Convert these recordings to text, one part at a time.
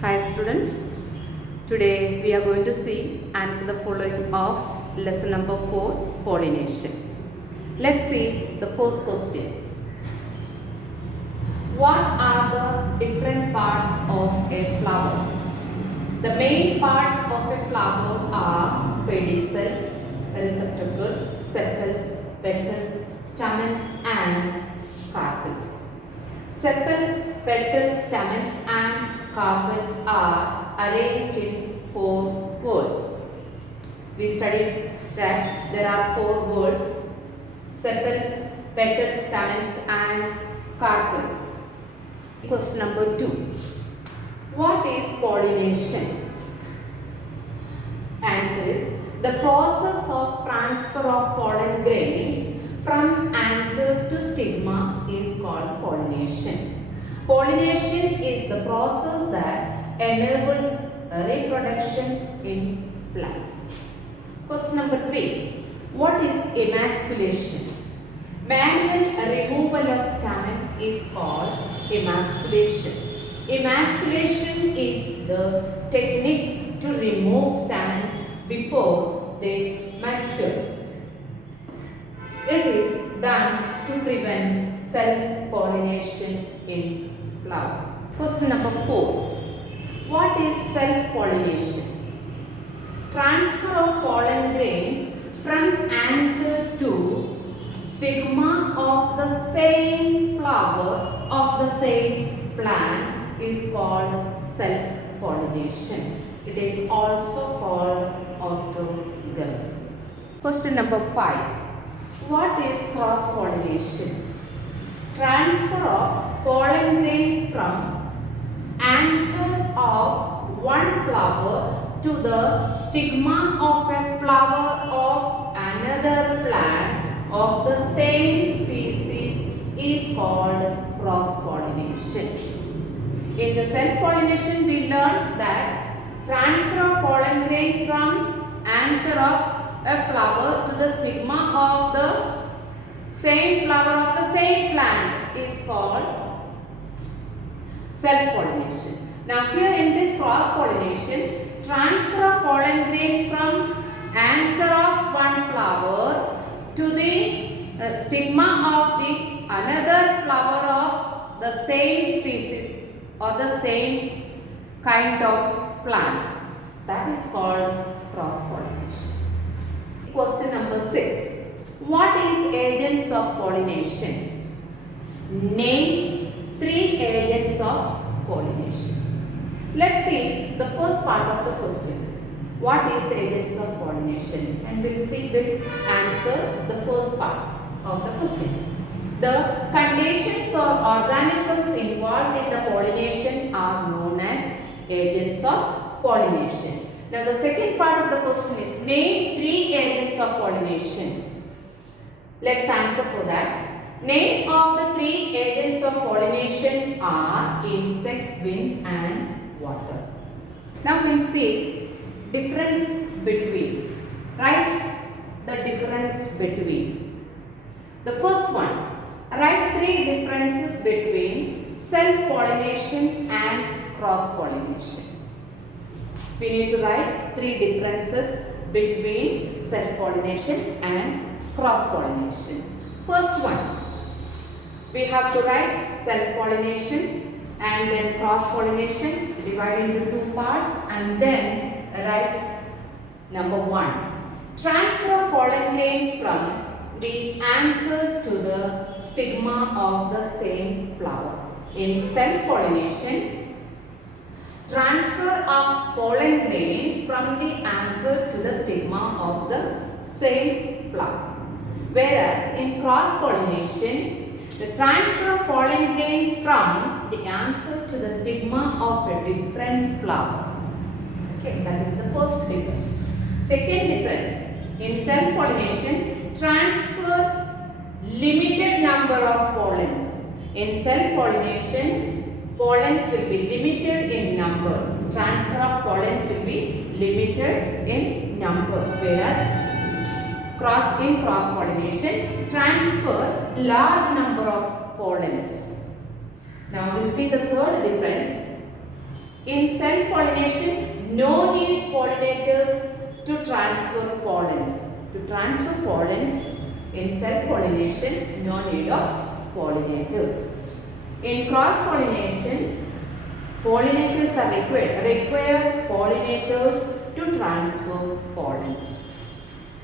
Hi students, today we are going to see answer the following of lesson number 4 pollination. Let's see the first question. What are the different parts of a flower? The main parts of a flower are pedicel, receptacle, sepals, petals, stamens and carpels. Sepals, petals, stamens and carpels are arranged in 4 whorls. We studied that there are 4 whorls: sepals, petals, stamens and carpels. Question number 2. What is pollination? Answer is the process of transfer of pollen grains from anther to stigma is called pollination. Pollination is the process that enables reproduction in plants. Question number 3. What is emasculation? Manual removal of stamen is called emasculation. Emasculation is the technique to remove stamens before they mature. It is done to prevent self-pollination in flower. Question number 4. What is self-pollination? Transfer of pollen grains from anther to stigma of the same flower of the same plant is called self-pollination. It is also called autogamy. Question number 5. What is cross-pollination? Transfer of pollen grains from anther of one flower to the stigma of a flower of another plant of the same species is called cross-pollination. In the self-pollination, we learned that transfer of pollen grains from anther of a flower to the stigma of the same flower of the same plant is called self-pollination. Now here in this cross-pollination, transfer of pollen grains from anther of one flower to the stigma of the another flower of the same species or the same kind of plant. That is called cross-pollination. Question number 6. What is agents of pollination? Name 3 agents of pollination. Let's see the first part of the question. What is agents of pollination? And we'll answer the first part of the question. The conditions or organisms involved in the pollination are known as agents of pollination. Now the second part of the question is name 3 agents of pollination. Let's answer for that. Name of the 3 agents of pollination are insects, wind and water. Now we'll see difference between. Write the difference between. The first one. Write 3 differences between self-pollination and cross-pollination. We need to write 3 differences between self-pollination and cross-pollination. First one, we have to write self-pollination and then cross-pollination, divide into 2 parts and then write number 1. Transfer of pollen grains from the anther to the stigma of the same flower. In self-pollination, transfer of pollen grains from the anther to the stigma of the same flower. Whereas in cross-pollination, the transfer of pollen grains from the anther to the stigma of a different flower. Okay, that is the first difference. Second difference, in self-pollination, transfer limited number of pollens. In self-pollination, pollens will be limited in number. Transfer of pollens will be limited in number. Whereas in cross-pollination, transfer large number of pollens. Now we will see the third difference. In self-pollination, no need pollinators to transfer pollens. To transfer pollens in self-pollination, no need of pollinators. In cross-pollination, pollinators are required. Require pollinators to transfer pollens.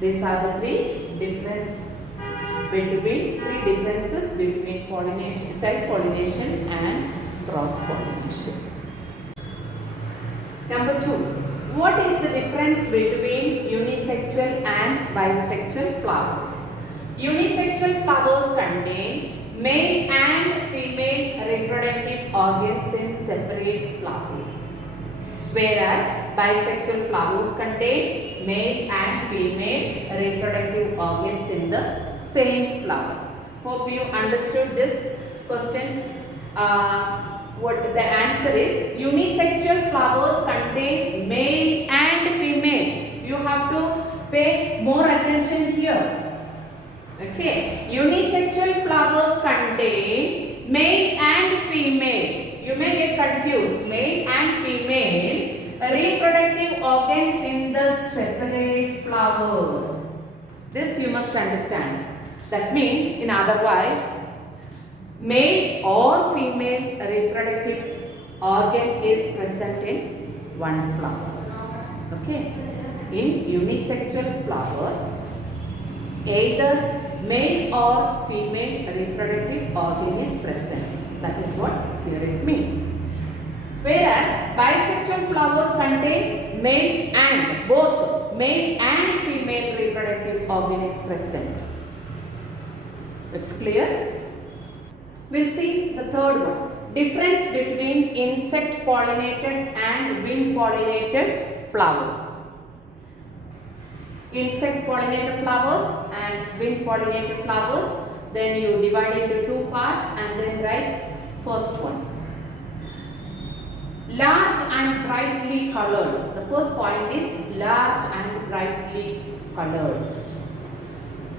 These are the three differences between pollination, self-pollination and cross-pollination. Number 2. What is the difference between unisexual and bisexual flowers? Unisexual flowers contain male and female reproductive organs in separate flowers, whereas bisexual flowers contain male and female reproductive organs in the same flower. Hope you understood this question. What the answer is, unisexual flowers contain male and female. You have to pay more attention here. Okay, unisexual flowers contain male and female. You may get confused. Male and female reproductive organs in the separate flower. This you must understand. That means, in otherwise, male or female reproductive organ is present in one flower. Okay. In unisexual flower, either male or female reproductive organ is present. That is what here it means. Whereas bisexual flowers contain male and both male and female reproductive organ is present. It's clear? We'll see the third one. Difference between insect pollinated and wind pollinated flowers. Insect pollinated flowers and wind pollinated flowers. Then you divide into two parts and then write first one. Large and brightly colored. The first point is large and brightly colored.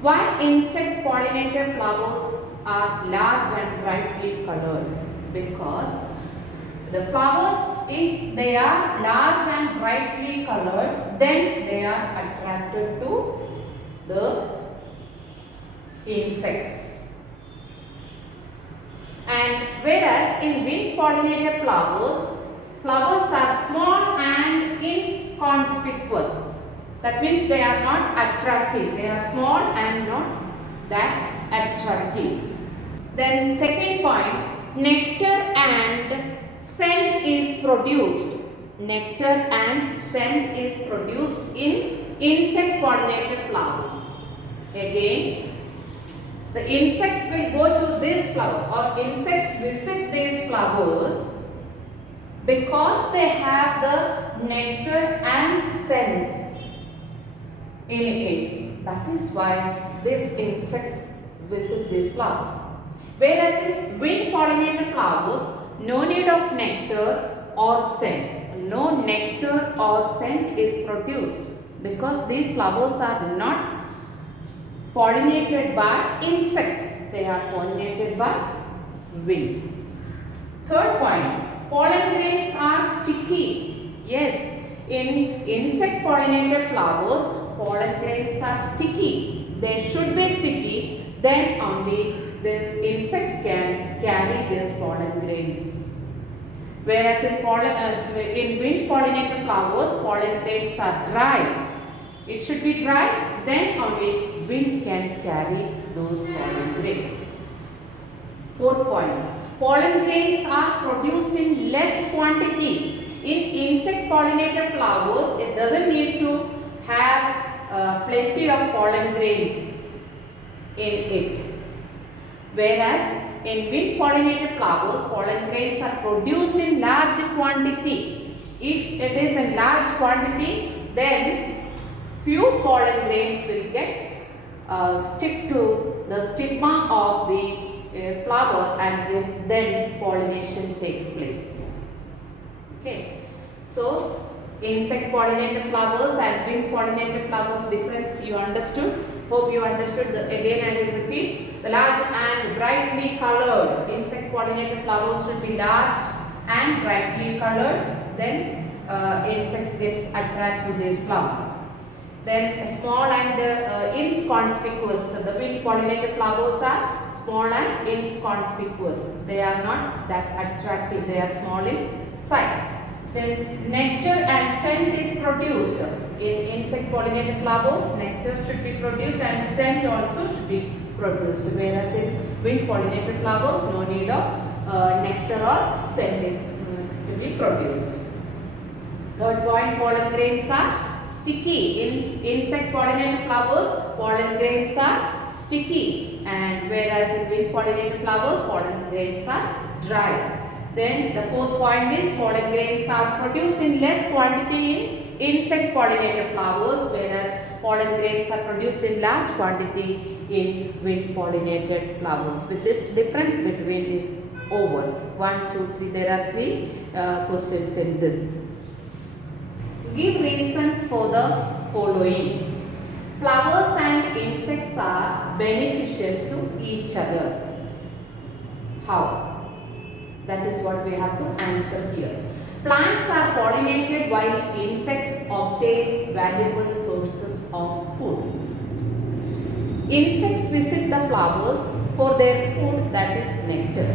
Why insect pollinated flowers are large and brightly colored? Because the flowers, if they are large and brightly colored, then they are attracted to the insects. And whereas in wind pollinated flowers, flowers are small and inconspicuous. That means they are not attractive. They are small and not that attractive. Then second point, nectar and scent is produced. Nectar and scent is produced in insect pollinated flowers. Again, the insects will go to this flower or insects visit these flowers because they have the nectar and scent in it. That is why these insects visit these flowers. Whereas in wind pollinated flowers, no need of nectar or scent. No nectar or scent is produced because these flowers are not pollinated by insects. They are pollinated by wind. Third point, pollen grains are sticky. Yes, in insect pollinated flowers, pollen grains are sticky. They should be sticky, then only these insects can carry these pollen grains. Whereas in wind pollinated flowers, pollen grains are dry. It should be dry, then only wind can carry those pollen grains. Fourth point, pollen grains are produced in less quantity. In insect pollinated flowers, it doesn't need to have plenty of pollen grains in it. Whereas in wind pollinated flowers, pollen grains are produced in large quantity. If it is in large quantity, then few pollen grains will get stick to the stigma of the flower and then pollination takes place. Okay. So, insect pollinated flowers and wind pollinated flowers difference you understood. Hope you understood. Again I will repeat. The large and brightly colored insect pollinated flowers should be large and brightly colored. then insects gets attracted to these flowers. Then small and inconspicuous. The wind pollinated flowers are small and inconspicuous. They are not that attractive. They are small in size. Then nectar and scent is produced. In insect pollinated flowers, nectar should be produced and scent also should be produced. Whereas in wind pollinated flowers, no need of nectar or scent is to be produced. Third point, pollen grains are sticky. In insect pollinated flowers, pollen grains are sticky, and whereas in wind pollinated flowers, pollen grains are dry. Then the fourth point is pollen grains are produced in less quantity in insect pollinated flowers, whereas pollen grains are produced in large quantity in wind pollinated flowers. With this difference between is over. 1, 2, 3. There are 3 questions in this. Give reasons for the following. Flowers and insects are beneficial to each other. How? That is what we have to answer here. Plants are pollinated while insects obtain valuable sources of food. Insects visit the flowers for their food, that is nectar.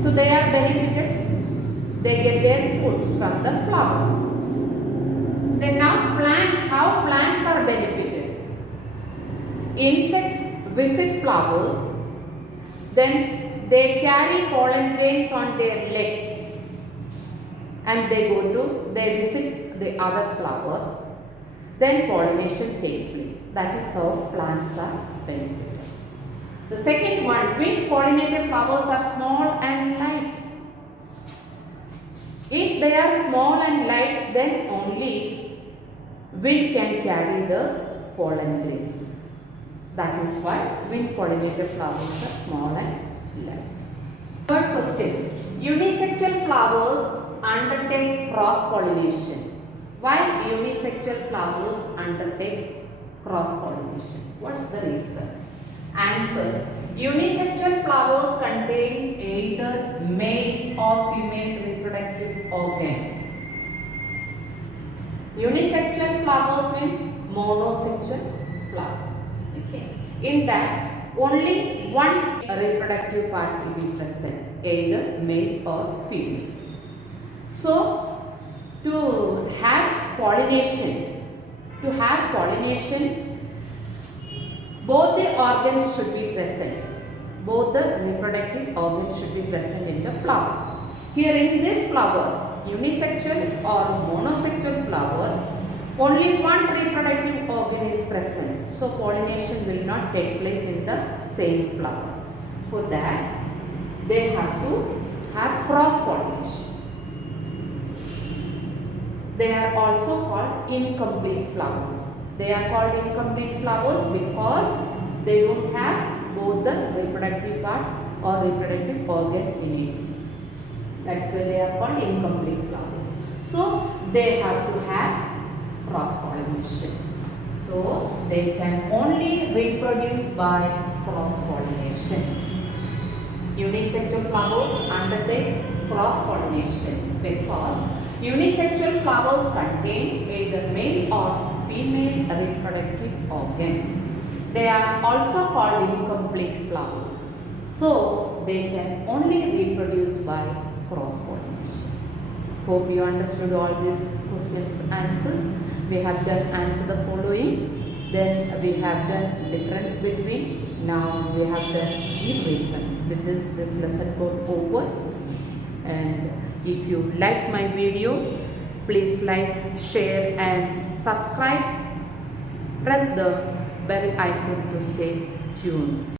So they are benefited. They get their food from the flower. Then now plants, how plants are benefited? Insects visit flowers, then they carry pollen grains on their legs and they visit the other flower, then pollination takes place. That is how plants are benefited. The second one, wind pollinated flowers are small and light. If they are small and light, then only wind can carry the pollen grains. That is why wind pollinated flowers are small and light. Third question. Unisexual flowers undertake cross-pollination. Why unisexual flowers undertake cross-pollination? What's the reason? Answer. Unisexual flowers contain either male or female reproductive organ. Unisexual flowers means monosexual flower. Okay. In that, only one reproductive part will be present, either male or female. So, to have pollination, both the organs should be present. Both the reproductive organs should be present in the flower. Here in this flower, unisexual or monosexual flower, only one reproductive organ is present. So pollination will not take place in the same flower. For that, they have to have cross pollination. They are also called incomplete flowers. They are called incomplete flowers because they don't have both the reproductive part or reproductive organ in it. That's why they are called incomplete flowers. So they have to have cross pollination. So they can only reproduce by cross pollination. Unisexual flowers undertake cross pollination because unisexual flowers contain either male or female reproductive organ. They are also called incomplete flowers. So they can only reproduce by cross pollination. Hope you understood all these questions answers. We have done answer the following. Then we have done difference between. Now we have done give reasons. With this lesson got over. And if you like my video, please like, share and subscribe. Press the bell icon to stay tuned.